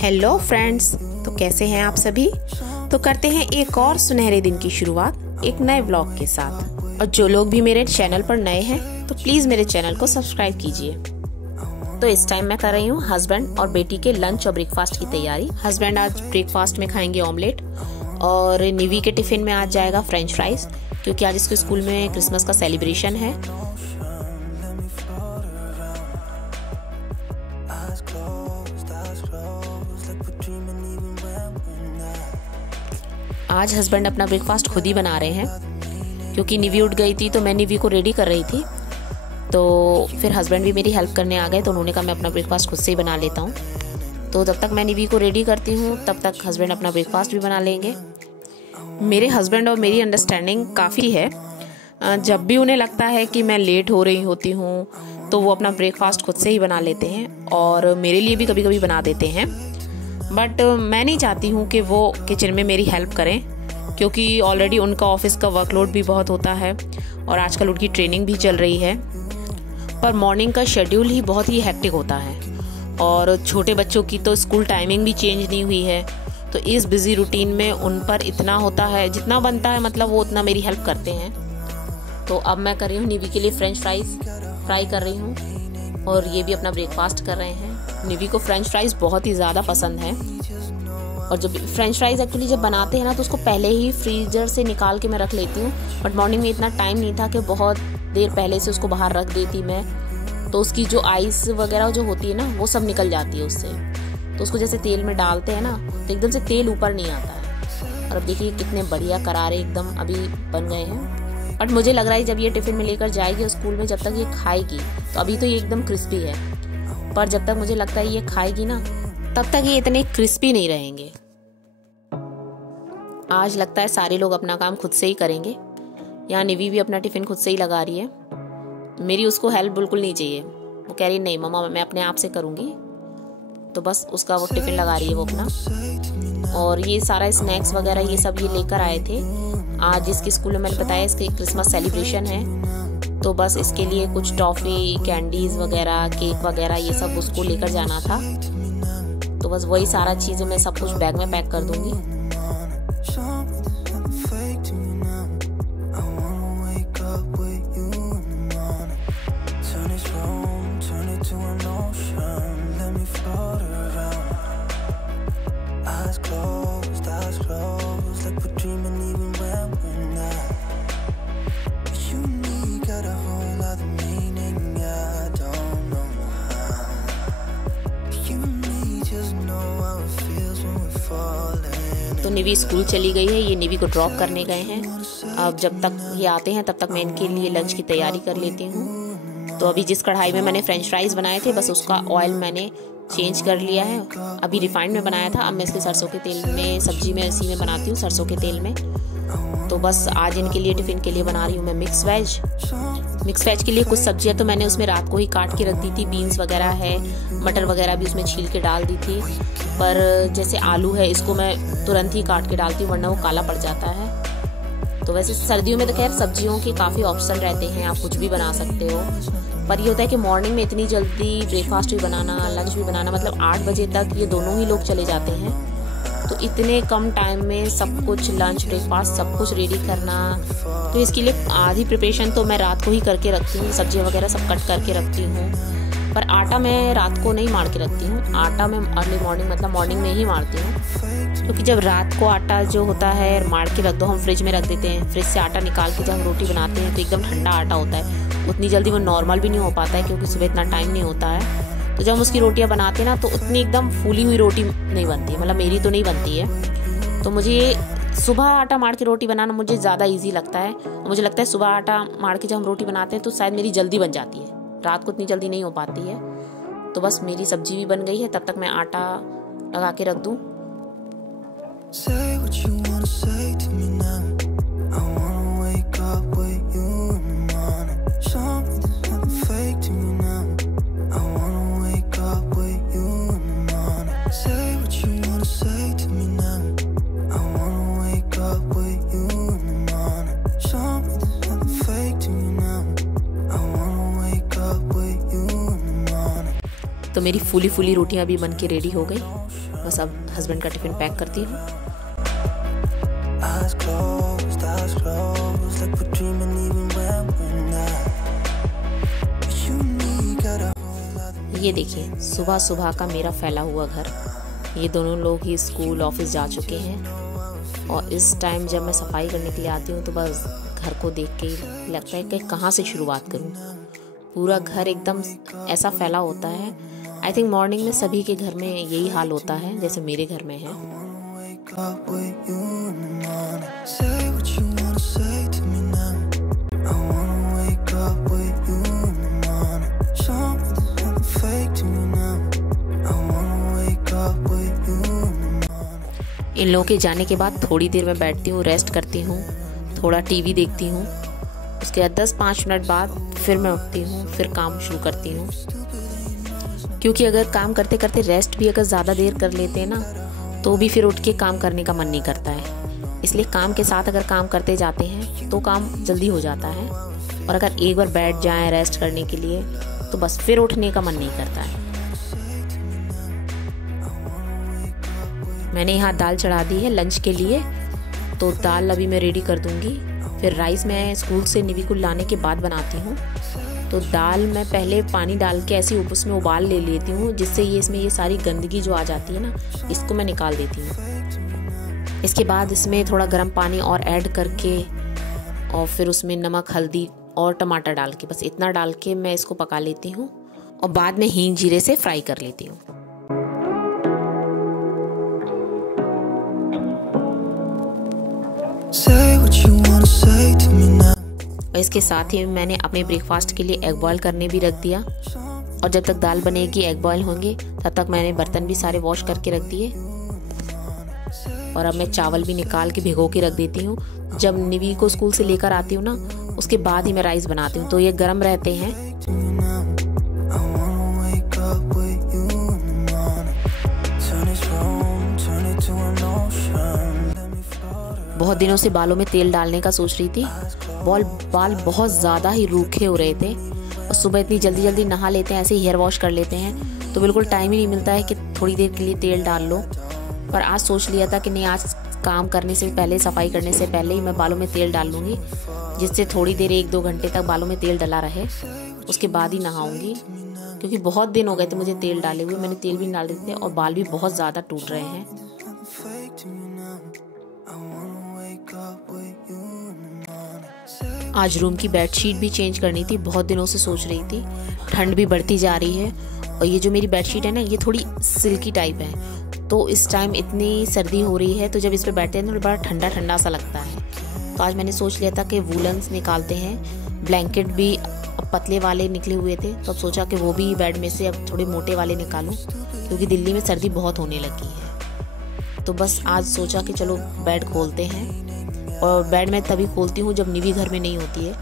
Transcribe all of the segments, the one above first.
Hello friends, तो कैसे हैं आप सभी। तो करते हैं एक और सुनहरे दिन की शुरुआत एक नए ब्लॉग के साथ। और जो लोग भी मेरे चैनल पर नए हैं तो प्लीज़ मेरे चैनल को सब्सक्राइब कीजिए। तो इस टाइम मैं कर रही हूँ हस्बैंड और बेटी के लंच और ब्रेकफास्ट की तैयारी। हस्बैंड आज ब्रेकफास्ट में खाएंगे ऑमलेट और निवी के टिफ़िन में आज जाएगा फ्रेंच फ्राइज, क्योंकि आज इसके स्कूल में क्रिसमस का सेलिब्रेशन है। आज हस्बैंड अपना ब्रेकफास्ट खुद ही बना रहे हैं, क्योंकि निवी उठ गई थी तो मैं निवी को रेडी कर रही थी। तो फिर हस्बैंड भी मेरी हेल्प करने आ गए, तो उन्होंने कहा मैं अपना ब्रेकफास्ट खुद से ही बना लेता हूँ। तो जब तक मैं निवी को रेडी करती हूँ तब तक हस्बैंड अपना ब्रेकफास्ट भी बना लेंगे। मेरे हस्बैंड और मेरी अंडरस्टैंडिंग काफ़ी है। जब भी उन्हें लगता है कि मैं लेट हो रही होती हूँ तो वो अपना ब्रेकफास्ट खुद से ही बना लेते हैं और मेरे लिए भी कभी कभी बना देते हैं। बट मैं नहीं चाहती हूँ कि वो किचन में मेरी हेल्प करें, क्योंकि ऑलरेडी उनका ऑफिस का वर्कलोड भी बहुत होता है और आजकल उनकी ट्रेनिंग भी चल रही है। पर मॉर्निंग का शेड्यूल ही बहुत ही हेक्टिक होता है और छोटे बच्चों की तो स्कूल टाइमिंग भी चेंज नहीं हुई है। तो इस बिजी रूटीन में उन पर इतना होता है, जितना बनता है मतलब वो उतना मेरी हेल्प करते हैं। तो अब मैं कर रही हूँ निवी के लिए फ्रेंच फ्राइज फ्राई कर रही हूँ और ये भी अपना ब्रेकफास्ट कर रहे हैं। निवी को फ्रेंच फ्राइज बहुत ही ज़्यादा पसंद है और जब फ्रेंच फ्राइज एक्चुअली जब बनाते हैं ना तो उसको पहले ही फ्रीजर से निकाल के मैं रख लेती हूँ। बट मॉर्निंग में इतना टाइम नहीं था कि बहुत देर पहले से उसको बाहर रख देती मैं, तो उसकी जो आइस वगैरह जो होती है ना वो सब निकल जाती है उससे। तो उसको जैसे तेल में डालते हैं ना तो एकदम से तेल ऊपर नहीं आता है। और अब देखिए कितने बढ़िया करारे एकदम अभी बन गए हैं। बट मुझे लग रहा है जब ये टिफ़िन में लेकर जाएगी स्कूल में, जब तक ये खाएगी तो अभी तो ये एकदम क्रिस्पी है, पर जब तक मुझे लगता है ये खाएगी ना तब तक ये इतने क्रिस्पी नहीं रहेंगे। आज लगता है सारे लोग अपना काम खुद से ही करेंगे। यहाँ निवी भी अपना टिफ़िन खुद से ही लगा रही है। मेरी उसको हेल्प बिल्कुल नहीं चाहिए। वो कह रही नहीं मम्मा मैं अपने आप से करूँगी। तो बस उसका वो टिफ़िन लगा रही है वो अपना। और ये सारा स्नैक्स वगैरह ये सब ये लेकर आए थे। आज इसके स्कूल में मैंने बताया इसके क्रिसमस सेलिब्रेशन है, तो बस इसके लिए कुछ टॉफ़ी कैंडीज़ वगैरह केक वगैरह ये सब उसको लेकर जाना था। तो बस वही सारा चीज़ें मैं सब कुछ बैग में पैक कर दूँगी। तो निवी स्कूल चली गई है, ये निवी को ड्रॉप करने गए हैं। अब जब तक ये आते हैं तब तक मैं इनके लिए लंच की तैयारी कर लेती हूँ। तो अभी जिस कढ़ाई में मैंने फ्रेंच फ्राइज बनाए थे बस उसका ऑयल मैंने चेंज कर लिया है। अभी रिफाइंड में बनाया था, अब मैं इसके सरसों के तेल में सब्जी में इसी में बनाती हूँ, सरसों के तेल में। तो बस आज इनके लिए टिफ़िन के लिए बना रही हूँ मैं मिक्स वेज के लिए कुछ सब्जियाँ तो मैंने उसमें रात को ही काट के रख दी थी। बीन्स वगैरह है, मटर वगैरह भी उसमें छील के डाल दी थी। पर जैसे आलू है इसको मैं तुरंत ही काट के डालती हूँ वरना वो काला पड़ जाता है। तो वैसे सर्दियों में तो खैर सब्जियों के काफ़ी ऑप्शन रहते हैं, आप कुछ भी बना सकते हो। पर ये होता है कि मॉर्निंग में इतनी जल्दी ब्रेकफास्ट भी बनाना लंच भी बनाना, मतलब 8 बजे तक ये दोनों ही लोग चले जाते हैं। तो इतने कम टाइम में सब कुछ लंच ब्रेकफास्ट सब कुछ रेडी करना, तो इसके लिए आधी प्रिपरेशन तो मैं रात को ही करके रखती हूँ। सब्जियाँ वगैरह सब कट करके रखती हूँ, पर आटा मैं रात को नहीं मार के रखती हूँ। आटा मैं अर्ली मॉर्निंग मतलब मॉर्निंग में ही मारती हूँ, क्योंकि जब रात को आटा जो होता है मार के रख दो, हम फ्रिज में रख देते हैं। फ्रिज से आटा निकाल के जब हम रोटी बनाते हैं तो एकदम ठंडा आटा होता है, उतनी जल्दी वो नॉर्मल भी नहीं हो पाता है क्योंकि सुबह इतना टाइम नहीं होता है। तो जब हम उसकी रोटियां बनाते हैं ना तो उतनी एकदम फूली हुई रोटी नहीं बनती है, मतलब मेरी तो नहीं बनती है। तो मुझे ये सुबह आटा मार के रोटी बनाना मुझे ज़्यादा ईजी लगता है। मुझे लगता है सुबह आटा मार के जब हम रोटी बनाते हैं तो शायद मेरी जल्दी बन जाती है, रात को इतनी जल्दी नहीं हो पाती है। तो बस मेरी सब्जी भी बन गई है, तब तक मैं आटा लगा के रख दूँ। तो तो मेरी फूली फूली रोटियां भी बन के रेडी हो गई। बस अब हस्बैंड का टिफ़िन पैक करती हूँ। ये देखिए सुबह सुबह का मेरा फैला हुआ घर। ये दोनों लोग ही स्कूल ऑफिस जा चुके हैं और इस टाइम जब मैं सफाई करने के लिए आती हूँ तो बस घर को देख के लगता है कि कहाँ से शुरुआत करूँ। पूरा घर एकदम ऐसा फैला होता है। आई थिंक मॉर्निंग में सभी के घर में यही हाल होता है जैसे मेरे घर में है। इन लोगों के जाने के बाद थोड़ी देर में बैठती हूँ, रेस्ट करती हूँ, थोड़ा टीवी देखती हूँ। उसके बाद 10-5 मिनट बाद फिर मैं उठती हूँ, फिर काम शुरू करती हूँ। क्योंकि अगर काम करते करते रेस्ट भी अगर ज़्यादा देर कर लेते हैं ना तो भी फिर उठ के काम करने का मन नहीं करता है। इसलिए काम के साथ अगर काम करते जाते हैं तो काम जल्दी हो जाता है, और अगर एक बार बैठ जाएं रेस्ट करने के लिए तो बस फिर उठने का मन नहीं करता है। मैंने यहाँ दाल चढ़ा दी है लंच के लिए, तो दाल अभी मैं रेडी कर दूँगी। फिर राइस मैं स्कूल से निवी को लाने के बाद बनाती हूँ। तो दाल मैं पहले पानी डाल के ऐसे उसमें उबाल ले लेती हूँ, जिससे इसमें ये सारी गंदगी जो आ जाती है ना, इसको मैं निकाल देती हूँ। इसके बाद इसमें थोड़ा गर्म पानी और ऐड करके और फिर उसमें नमक, हल्दी और टमाटर डाल के, बस इतना डाल के मैं इसको पका लेती हूँ और बाद में हींग जीरे से फ्राई कर लेती हूँ। और इसके साथ ही मैंने अपने ब्रेकफास्ट के लिए एग बॉयल करने भी रख दिया, और जब तक दाल बनेगी एग बॉयल होंगे तब तक मैंने बर्तन भी सारे वॉश करके रख दिए। और अब मैं चावल भी निकाल के भिगो के रख देती हूँ। जब निवी को स्कूल से लेकर आती हूँ ना उसके बाद ही मैं राइस बनाती हूँ, तो ये गर्म रहते हैं। बहुत दिनों से बालों में तेल डालने का सोच रही थी। बाल बहुत ज़्यादा ही रूखे हो रहे थे, और सुबह इतनी जल्दी जल्दी नहा लेते हैं, ऐसे हेयर वॉश कर लेते हैं, तो बिल्कुल टाइम ही नहीं मिलता है कि थोड़ी देर के लिए तेल डाल लो। पर आज सोच लिया था कि नहीं, आज काम करने से पहले, सफाई करने से पहले ही मैं बालों में तेल डाल लूँगी, जिससे थोड़ी देर 1-2 घंटे तक बालों में तेल डला रहे। उसके बाद ही नहाऊँगी, क्योंकि बहुत दिन हो गए थे मुझे तेल डाले हुए। मैंने तेल भी डाल दिए थे और बाल भी बहुत ज़्यादा टूट रहे हैं। आज रूम की बेडशीट भी चेंज करनी थी, बहुत दिनों से सोच रही थी। ठंड भी बढ़ती जा रही है, और ये जो मेरी बेडशीट है ना, ये थोड़ी सिल्की टाइप है, तो इस टाइम इतनी सर्दी हो रही है तो जब इस पर बैठते हैं तो बड़ा ठंडा ठंडा सा लगता है। तो आज मैंने सोच लिया था कि वूलन्स निकालते हैं। ब्लैंकेट भी पतले वाले निकले हुए थे, तो अब सोचा कि वो भी बेड में से अब थोड़े मोटे वाले निकालूं, क्योंकि दिल्ली में सर्दी बहुत होने लगी है। तो बस आज सोचा कि चलो बेड खोलते हैं, और बेड में तभी खोलती हूँ जब निवी घर में नहीं होती है,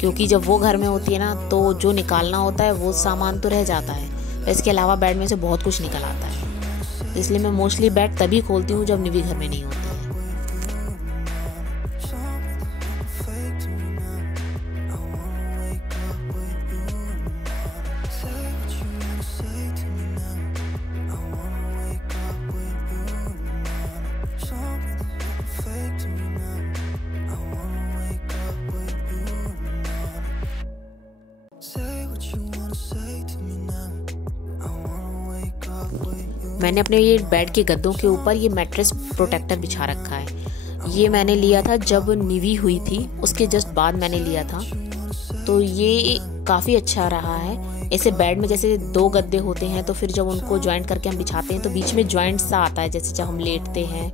क्योंकि जब वो घर में होती है ना तो जो निकालना होता है वो सामान तो रह जाता है, तो इसके अलावा बेड में से बहुत कुछ निकल आता है। इसलिए मैं मोस्टली बेड तभी खोलती हूँ जब निवी घर में नहीं होती है। मैंने अपने ये बेड के गद्दों के ऊपर ये मैट्रेस प्रोटेक्टर बिछा रखा है। ये मैंने लिया था जब निवी हुई थी, उसके जस्ट बाद मैंने लिया था, तो ये काफ़ी अच्छा रहा है। ऐसे बेड में जैसे 2 गद्दे होते हैं, तो फिर जब उनको ज्वाइंट करके हम बिछाते हैं तो बीच में ज्वाइंट सा आता है, जैसे जब हम लेटते हैं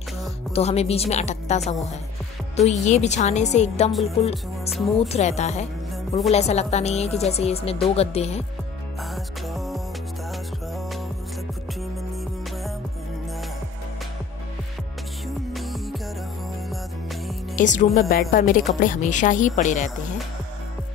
तो हमें बीच में अटकता सा वो है। तो ये बिछाने से एकदम बिल्कुल स्मूथ रहता है, बिल्कुल ऐसा लगता नहीं है कि जैसे इसमें 2 गद्दे हैं। इस रूम में बेड पर मेरे कपड़े हमेशा ही पड़े रहते हैं।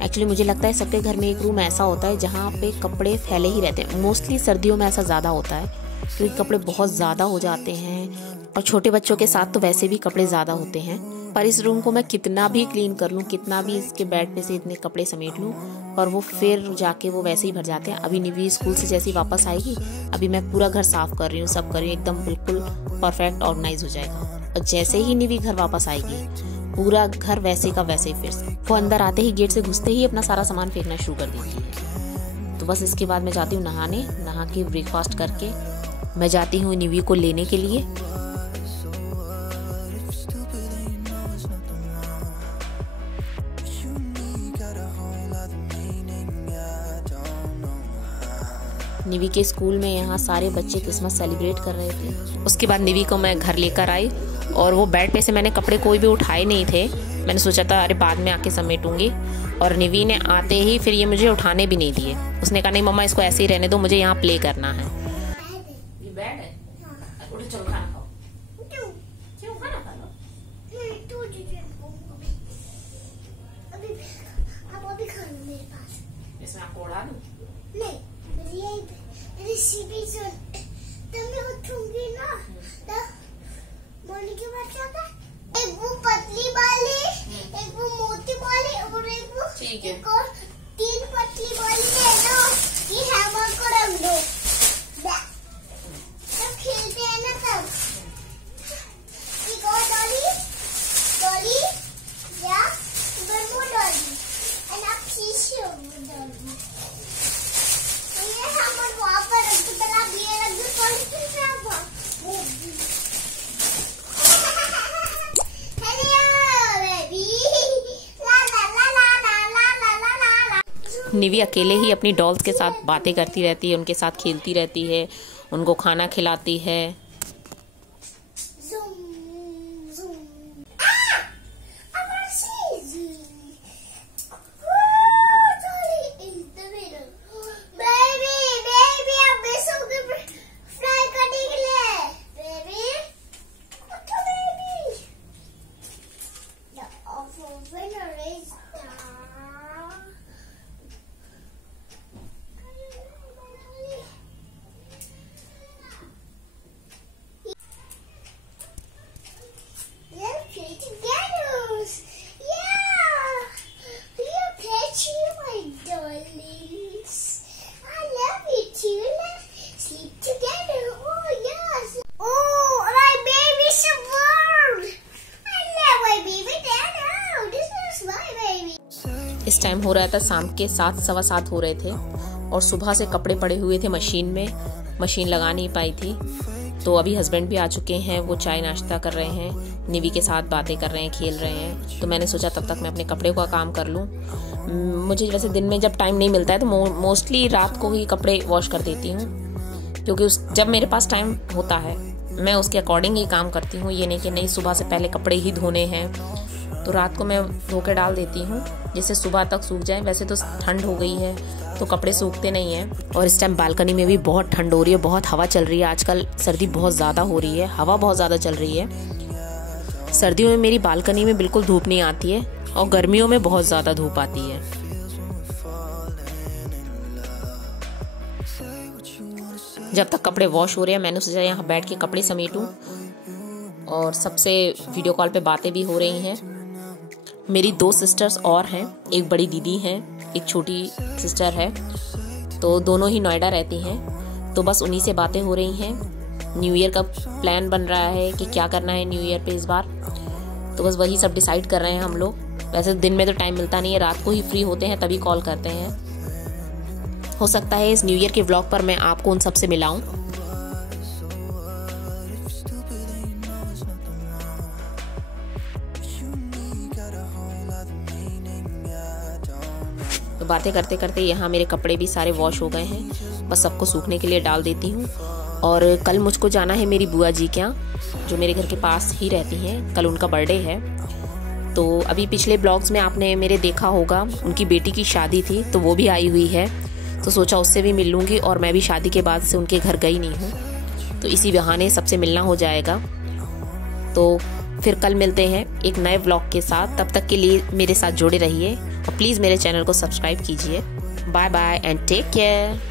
एक्चुअली मुझे लगता है सबके घर में एक रूम ऐसा होता है जहाँ पे कपड़े फैले ही रहते हैं। मोस्टली सर्दियों में ऐसा ज़्यादा होता है, क्योंकि कपड़े बहुत ज़्यादा हो जाते हैं, और छोटे बच्चों के साथ तो वैसे भी कपड़े ज़्यादा होते हैं, पर इस रूम को मैं कितना भी क्लीन कर लूँ, कितना भी इसके बेड पे से इतने कपड़े समेट लूँ, और वो फिर जाके वो वैसे ही भर जाते हैं। अभी निवी स्कूल से जैसे ही वापस आएगी, अभी मैं पूरा घर साफ कर रही हूँ, सब कर रही हूँ, एकदम बिल्कुल परफेक्ट ऑर्गेनाइज हो जाएगा। और जैसे ही निवी घर वापस आएगी, पूरा घर वैसे का वैसे ही फिर से। वो अंदर आते ही, गेट से घुसते ही अपना सारा सामान फेंकना शुरू कर देती है। तो बस इसके बाद मैं जाती हूँ नहाने। नहा के ब्रेकफास्ट करके मैं जाती हूँ निवी को लेने के लिए। निवी के स्कूल में यहाँ सारे बच्चे क्रिसमस सेलिब्रेट कर रहे थे। उसके बाद निवी को मैं घर लेकर आई, और वो बेड पे से मैंने कपड़े कोई भी उठाए नहीं थे। मैंने सोचा था अरे बाद में आके समेटूंगी, और निवी ने आते ही फिर ये मुझे उठाने भी नहीं दिए। उसने कहा नहीं मम्मा, इसको ऐसे ही रहने दो, मुझे यहाँ प्ले करना है। ये बेड है? चलो खाना खाओ। क्यों खाना खा लो? इसमें आपको उड़ा दूं? नहीं, रेसिपी सुन। तब मैं उठूंगी ना, तब मोनी के बाद क्या था? एक वो पतली वाली, एक वो मोटी वाली, और एक वो एक और 3 पतली वाली ले लो। ये हैमर को रख दो, तब खेलते हैं ना। तब एक और डॉली या वो डॉली, और आप शीशे हो वो डॉली। ये हैमर वहाँ पर रख दो, पहले आप ये रख दो, थोड़ी सी निवी अकेले ही अपनी डॉल्स के साथ बातें करती रहती है, उनके साथ खेलती रहती है, उनको खाना खिलाती है। इस टाइम हो रहा था शाम के 7, सवा 7 हो रहे थे, और सुबह से कपड़े पड़े हुए थे मशीन में, मशीन लगा नहीं पाई थी। तो अभी हस्बैंड भी आ चुके हैं, वो चाय नाश्ता कर रहे हैं, निवी के साथ बातें कर रहे हैं, खेल रहे हैं। तो मैंने सोचा तब तक मैं अपने कपड़े का काम कर लूँ। मुझे वैसे दिन में जब टाइम नहीं मिलता है तो मोस्टली रात को ही कपड़े वॉश कर देती हूँ, क्योंकि जब मेरे पास टाइम होता है मैं उसके अकॉर्डिंग ही काम करती हूँ। ये नहीं कि नहीं सुबह से पहले कपड़े ही धोने हैं, तो रात को मैं धो के डाल देती हूँ जिससे सुबह तक सूख जाए। वैसे तो ठंड हो गई है तो कपड़े सूखते नहीं हैं। और इस टाइम बालकनी में भी बहुत ठंड हो रही है, बहुत हवा चल रही है। आजकल सर्दी बहुत ज़्यादा हो रही है, हवा बहुत ज़्यादा चल रही है। सर्दियों में मेरी बालकनी में बिल्कुल धूप नहीं आती है, और गर्मियों में बहुत ज़्यादा धूप आती है। जब तक कपड़े वॉश हो रहे हैं मैंने सोचा यहाँ बैठ के कपड़े समेटूं, और सबसे वीडियो कॉल पे बातें भी हो रही हैं। मेरी 2 सिस्टर्स और हैं, एक बड़ी दीदी हैं, एक छोटी सिस्टर है, तो दोनों ही नोएडा रहती हैं। तो बस उन्हीं से बातें हो रही हैं। न्यू ईयर का प्लान बन रहा है कि क्या करना है न्यू ईयर पे इस बार, तो बस वही सब डिसाइड कर रहे हैं हम लोग। वैसे दिन में तो टाइम मिलता नहीं है, रात को ही फ्री होते हैं तभी कॉल करते हैं। हो सकता है इस न्यू ईयर के व्लॉग पर मैं आपको उन सबसे मिलाऊं। तो बातें करते करते यहाँ मेरे कपड़े भी सारे वॉश हो गए हैं, बस सबको सूखने के लिए डाल देती हूँ। और कल मुझको जाना है मेरी बुआ जी के यहाँ, जो मेरे घर के पास ही रहती हैं। कल उनका बर्थडे है, तो अभी पिछले ब्लॉग्स में आपने मेरे देखा होगा उनकी बेटी की शादी थी, तो वो भी आई हुई है। तो सोचा उससे भी मिल लूँगी, और मैं भी शादी के बाद से उनके घर गई नहीं हूँ, तो इसी बहाने सबसे मिलना हो जाएगा। तो फिर कल मिलते हैं एक नए व्लॉग के साथ। तब तक के लिए मेरे साथ जुड़े रहिए, और प्लीज़ मेरे चैनल को सब्सक्राइब कीजिए। Bye bye and take care.